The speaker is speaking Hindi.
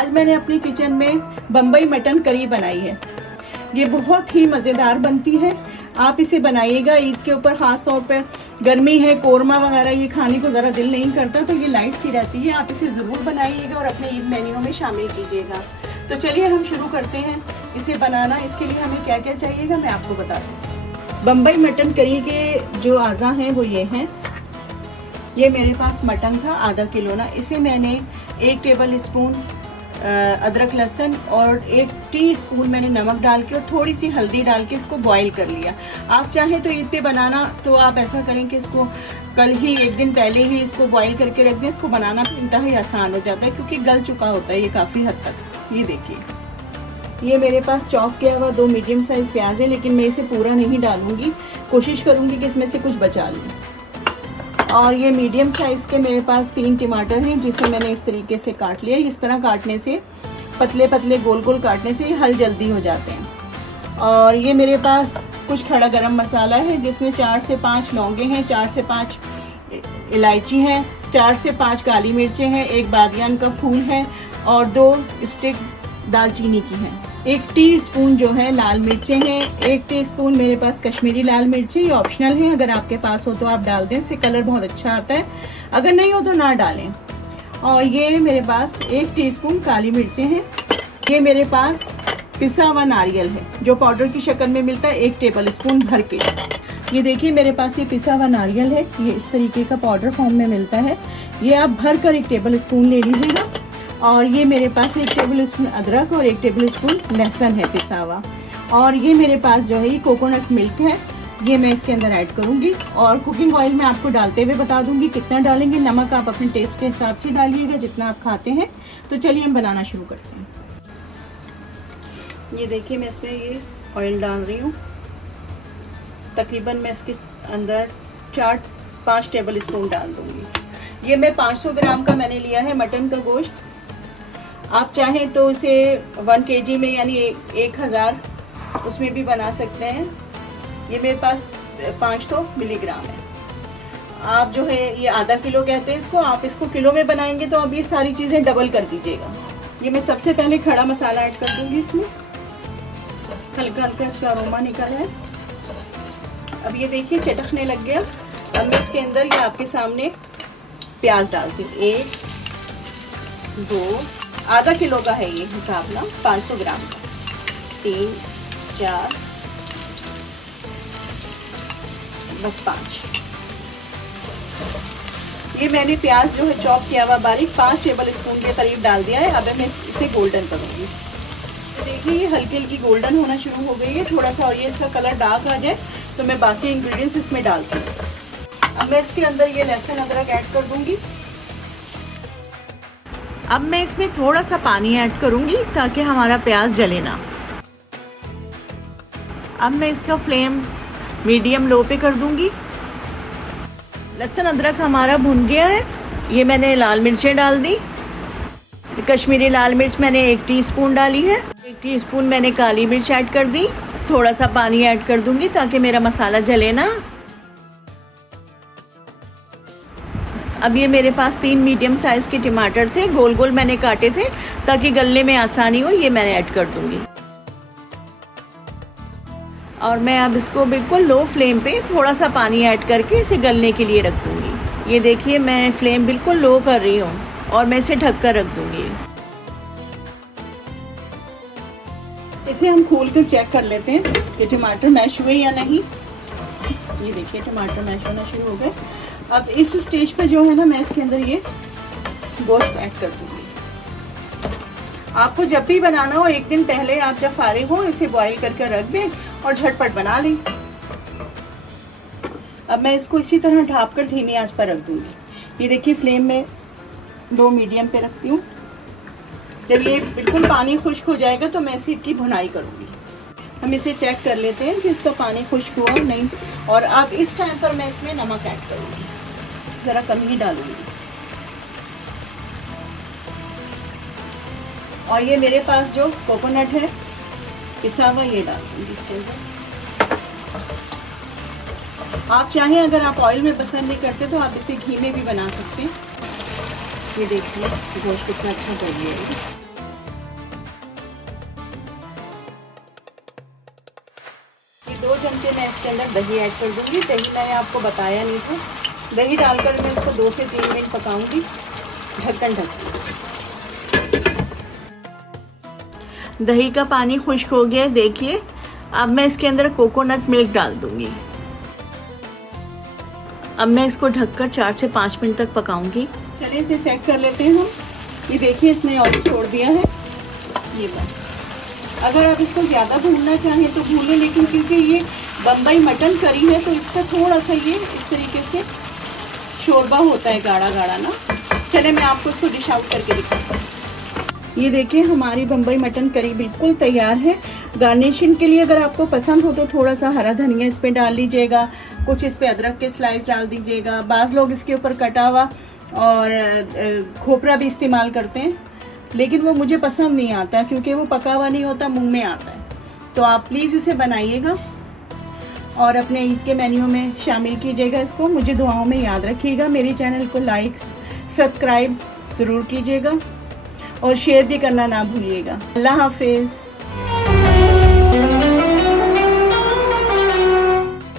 आज मैंने अपनी किचन में बम्बई मटन करी बनाई है। ये बहुत ही मज़ेदार बनती है। आप इसे बनाइएगा ईद के ऊपर, ख़ास तौर पर गर्मी है, कोरमा वगैरह ये खाने को ज़रा दिल नहीं करता, तो ये लाइट सी रहती है। आप इसे ज़रूर बनाइएगा और अपने ईद मेन्यू में शामिल कीजिएगा। तो चलिए हम शुरू करते हैं इसे बनाना। इसके लिए हमें क्या क्या चाहिएगा मैं आपको बताती हूँ। बम्बई मटन करी के जो आज़ा हैं वो ये हैं। ये मेरे पास मटन था आधा किलो ना। इसे मैंने 1 टेबल स्पून अदरक लहसुन और 1 टीस्पून मैंने नमक डाल के और थोड़ी सी हल्दी डाल के इसको बॉईल कर लिया। आप चाहें तो ईद पे बनाना तो आप ऐसा करें कि इसको कल ही, एक दिन पहले ही इसको बॉईल करके रख दें। इसको बनाना इंतहाई आसान हो जाता है क्योंकि गल चुका होता है ये काफ़ी हद तक। ये देखिए, ये मेरे पास चॉप किया हुआ 2 मीडियम साइज़ प्याज है, लेकिन मैं इसे पूरा नहीं डालूंगी, कोशिश करूँगी कि इसमें से कुछ बचा लूँ। और ये मीडियम साइज़ के मेरे पास 3 टमाटर हैं, जिसे मैंने इस तरीके से काट लिया। इस तरह काटने से, पतले पतले गोल गोल काटने से हल जल्दी हो जाते हैं। और ये मेरे पास कुछ खड़ा गरम मसाला है, जिसमें 4 से 5 लौंगे हैं, 4 से 5 इलायची हैं, 4 से 5 काली मिर्चें हैं, 1 बादियान का फूल है और 2 स्टिक दालचीनी की हैं। 1 टीस्पून जो है लाल मिर्चें हैं, 1 टीस्पून मेरे पास कश्मीरी लाल मिर्चें। ये ऑप्शनल है, अगर आपके पास हो तो आप डाल दें, इससे कलर बहुत अच्छा आता है। अगर नहीं हो तो ना डालें। और ये मेरे पास 1 टीस्पून काली मिर्चें हैं। ये मेरे पास पिसा हुआ नारियल है जो पाउडर की शक्ल में मिलता है, 1 टेबल स्पून भर के। ये देखिए मेरे पास ये पिसा हुआ नारियल है, ये इस तरीके का पाउडर फॉर्म में मिलता है। ये आप भर कर 1 टेबल स्पून ले लीजिएगा। और ये मेरे पास 1 टेबल स्पून अदरक और 1 टेबल स्पून लहसुन है पिसा हुआ। और ये मेरे पास जो है ये कोकोनट मिल्क है, ये मैं इसके अंदर ऐड करूँगी। और कुकिंग ऑयल मैं आपको डालते हुए बता दूँगी कितना डालेंगे। नमक आप अपने टेस्ट के हिसाब से डालिएगा जितना आप खाते हैं। तो चलिए हम बनाना शुरू करते हैं। ये देखिए मैं इसमें ये ऑयल डाल रही हूँ। तकरीबन मैं इसके अंदर 4-5 टेबल स्पून डाल दूँगी। ये मैं 500 ग्राम का मैंने लिया है मटन का गोश्त। आप चाहें तो इसे 1 kg में यानी 1000 उसमें भी बना सकते हैं। ये मेरे पास 500 मिलीग्राम है। आप जो है ये आधा किलो कहते हैं इसको, आप इसको किलो में बनाएंगे तो अब ये सारी चीज़ें डबल कर दीजिएगा। ये मैं सबसे पहले खड़ा मसाला ऐड कर दूंगी इसमें, हल्का हल्का इसका अरोमा निकल है। अब ये देखिए चटकने लग गया। अब मैं इसके अंदर ये आपके सामने प्याज डालती हूँ। 1 2, आधा किलो का है ये हिसाब ना, 500 ग्राम का। 3 4 बस 5। ये मैंने प्याज जो है चॉप किया हुआ बारीक 5 टेबल स्पून के करीब डाल दिया है। अब मैं इसे गोल्डन करूँगी। तो देखिए ये हल्की हल्की गोल्डन होना शुरू हो गई है। थोड़ा सा और ये इसका कलर डार्क आ जाए तो मैं बाकी इंग्रेडिएंट्स इसमें डालती हूँ। अब मैं इसके अंदर ये लहसुन अदरक ऐड कर दूँगी। अब मैं इसमें थोड़ा सा पानी ऐड करूँगी ताकि हमारा प्याज जले ना। अब मैं इसका फ्लेम मीडियम लो पे कर दूँगी। लहसुन अदरक हमारा भुन गया है। ये मैंने लाल मिर्चें डाल दी। कश्मीरी लाल मिर्च मैंने 1 टीस्पून डाली है। 1 टीस्पून मैंने काली मिर्च ऐड कर दी। थोड़ा सा पानी ऐड कर दूँगी ताकि मेरा मसाला जले ना। अब ये मेरे पास 3 मीडियम साइज़ के टमाटर थे, गोल गोल मैंने काटे थे ताकि गलने में आसानी हो। ये मैंने ऐड कर दूंगी। और मैं अब इसको बिल्कुल लो फ्लेम पे थोड़ा सा पानी ऐड करके इसे गलने के लिए रख दूंगी। ये देखिए मैं फ्लेम बिल्कुल लो कर रही हूँ और मैं इसे ढक कर रख दूंगी। इसे हम खोल कर चेक कर लेते हैं कि टमाटर मैश हुए या नहीं। ये देखिए टमाटर मैश होना शुरू हो गए। अब इस स्टेज पे जो है ना, मैं इसके अंदर ये गोश्त ऐड कर दूंगी। आपको जब भी बनाना हो, एक दिन पहले आप जब फारिग हो इसे बॉईल करके रख दें और झटपट बना लें। अब मैं इसको इसी तरह ढाँप कर धीमी आंच पर रख दूंगी। ये देखिए फ्लेम में 2 मीडियम पे रखती हूँ। जब ये बिल्कुल पानी खुश्क हो जाएगा तो मैं इसकी भुनाई करूँगी। हम इसे चेक कर लेते हैं कि इसका पानी खुश्क हुआ नहीं। और अब इस टाइम पर मैं इसमें नमक ऐड करूँगी, ज़रा कम ही डालूंगी। और ये मेरे पास जो कोकोनट है पिसा हुआ, ये डाल दूँगी इसके अंदर। आप चाहें, अगर आप ऑयल में पसंद नहीं करते तो आप इसे घी में भी बना सकते हैं। ये देखिए गोश्त कितना अच्छा कर लिया है। इसके अंदर दही ऐड कर दूँगी। दही मैंने आपको बताया नहीं था। दही डालकर मैं इसको 2 से 3 मिनट पकाऊंगी ढक्कन ढक के। दही का पानी खुश्क हो गया है, देखिए। अब मैं इसके अंदर कोकोनट मिल्क डाल दूंगी। अब मैं इसको ढककर 4 से 5 मिनट तक पकाऊंगी। चलिए इसे चेक कर लेते हैं हम। ये देखिए इसने ऑयल छोड़ दिया है। ये बस, अगर आप इसको ज़्यादा भूनना चाहें तो भून लें, लेकिन क्योंकि ये बम्बई मटन करी है तो इसका थोड़ा सा ये इस तरीके से शोरबा होता है, गाढ़ा गाढ़ा ना। चले मैं आपको इसको डिश आउट करके दिखाती हूँ। ये देखिए हमारी बम्बई मटन करी बिल्कुल तैयार है। गार्निशिंग के लिए अगर आपको पसंद हो तो थोड़ा सा हरा धनिया इस पे डाल लीजिएगा, कुछ इस पे अदरक के स्लाइस डाल दीजिएगा। बाज़ लोग इसके ऊपर कटा हुआ और खोपरा भी इस्तेमाल करते हैं, लेकिन वो मुझे पसंद नहीं आता क्योंकि वो पका हुआ नहीं होता, मुंह में आता है। तो आप प्लीज़ इसे बनाइएगा और अपने ईद के मेन्यू में शामिल कीजिएगा इसको। मुझे दुआओं में याद रखिएगा। मेरे चैनल को लाइक सब्सक्राइब ज़रूर कीजिएगा और शेयर भी करना ना भूलिएगा। अल्लाह हाफिज़।